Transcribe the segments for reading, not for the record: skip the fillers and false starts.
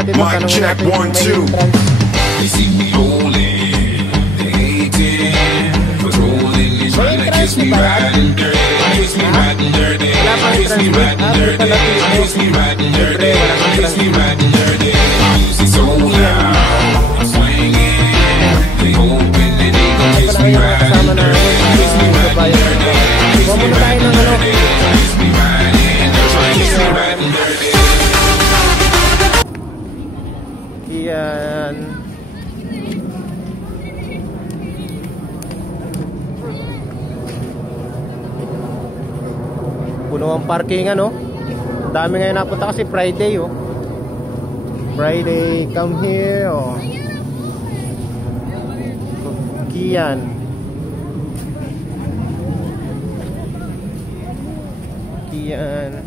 natin, tanungin natin kung may entrance. They see me rolling, they hating, patrolling, they trying to kiss me riding dirty, kiss me riding dirty, kiss me riding dirty, kiss me riding dirty, kiss me riding dirty. Music so loud, I'm swinging, they hoping that they gon' kiss me riding dirty, kiss me riding dirty, kiss me riding dirty, kiss me riding, they're trying to kiss me riding dirty. Yan. Puno ang parking ano. Ang dami ngayon napunta kasi Friday oh. Friday, come here oh. Kian. Kian.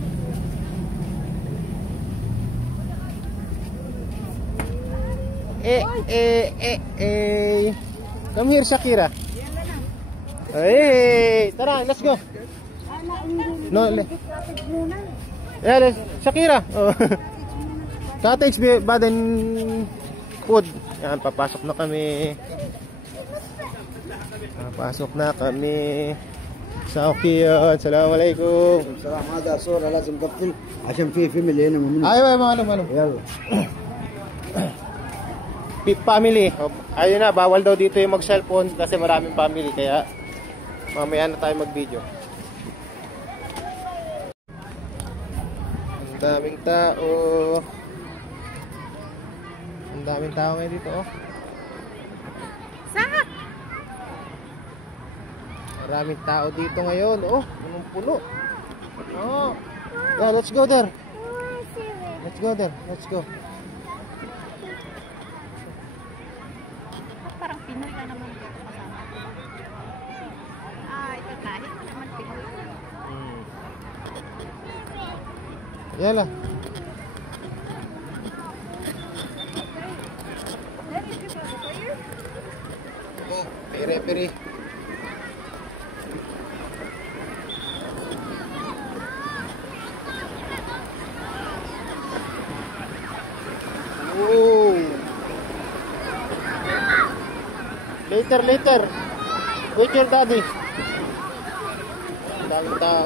Come here, Shakira. Hey, tara, let's go. No, yeah, let's, Shakira. Oh. Cottage Baden food. Yan, papasok na kami. Papasok na kami. Sa Okion. Assalamualaikum. السلام هذا صورة لازم تقفل عشان في ملي هنا من Ay, malum. يلا Family. Ayun na, bawal daw dito yung mag-cellphone kasi maraming family. Kaya mamaya na tayo mag-video. Ang daming tao. Ang daming tao ngayon dito oh. Saka! Maraming tao dito ngayon. Oh, punong-puno. Oh. Yeah, let's go there. Let's go there. Let's go. Parang Pinoy na naman dito kasama. Ito kahit naman Pinoy. Yala. Oh, pere. Oh. Later. Wait your daddy. Daming tao.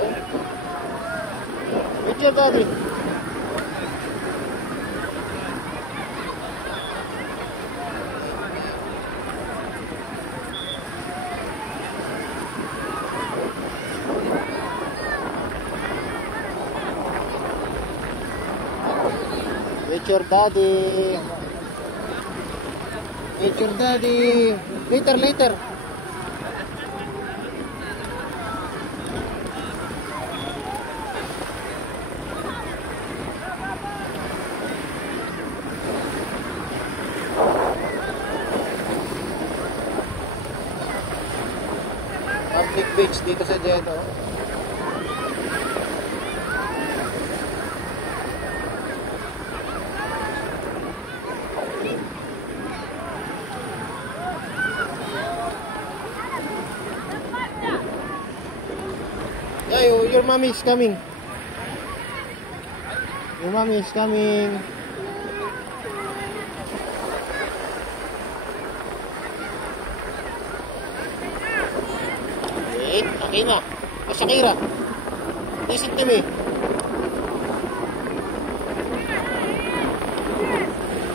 Wait your daddy. Wait your daddy. Wait your daddy. Later. Public beach dito sa Jeddah. Yeah, your mommy is coming. Your mommy is coming. Wait, okay na. Shakira, listen to me.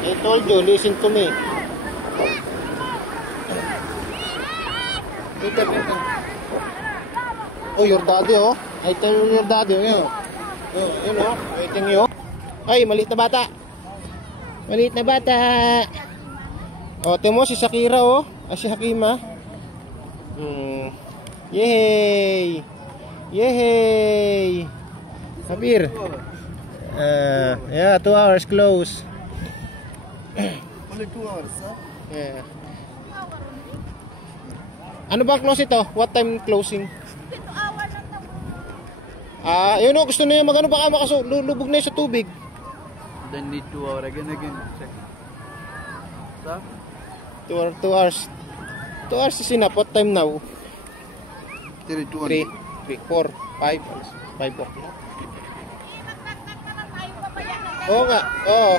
I told you, listen to me. Later. Oh, your daddy, oh. I tell your daddy, oh. You know, waiting you. Ay, maliit na bata. Maliit na bata. Oh, ito mo si Shakira, oh. Si Hakima. Yay! Sabir. Yeah, 2 hours close. Only 2 hours, huh? Yeah. Ano ba close ito? What time closing? Yun o, gusto na yung magano baka lubog na yun sa tubig. Then need 2 hours again check. So? 2 hours. 2 hours is enough. What time now? 3, 3, 4, 5 o'clock. Oo nga. Oo.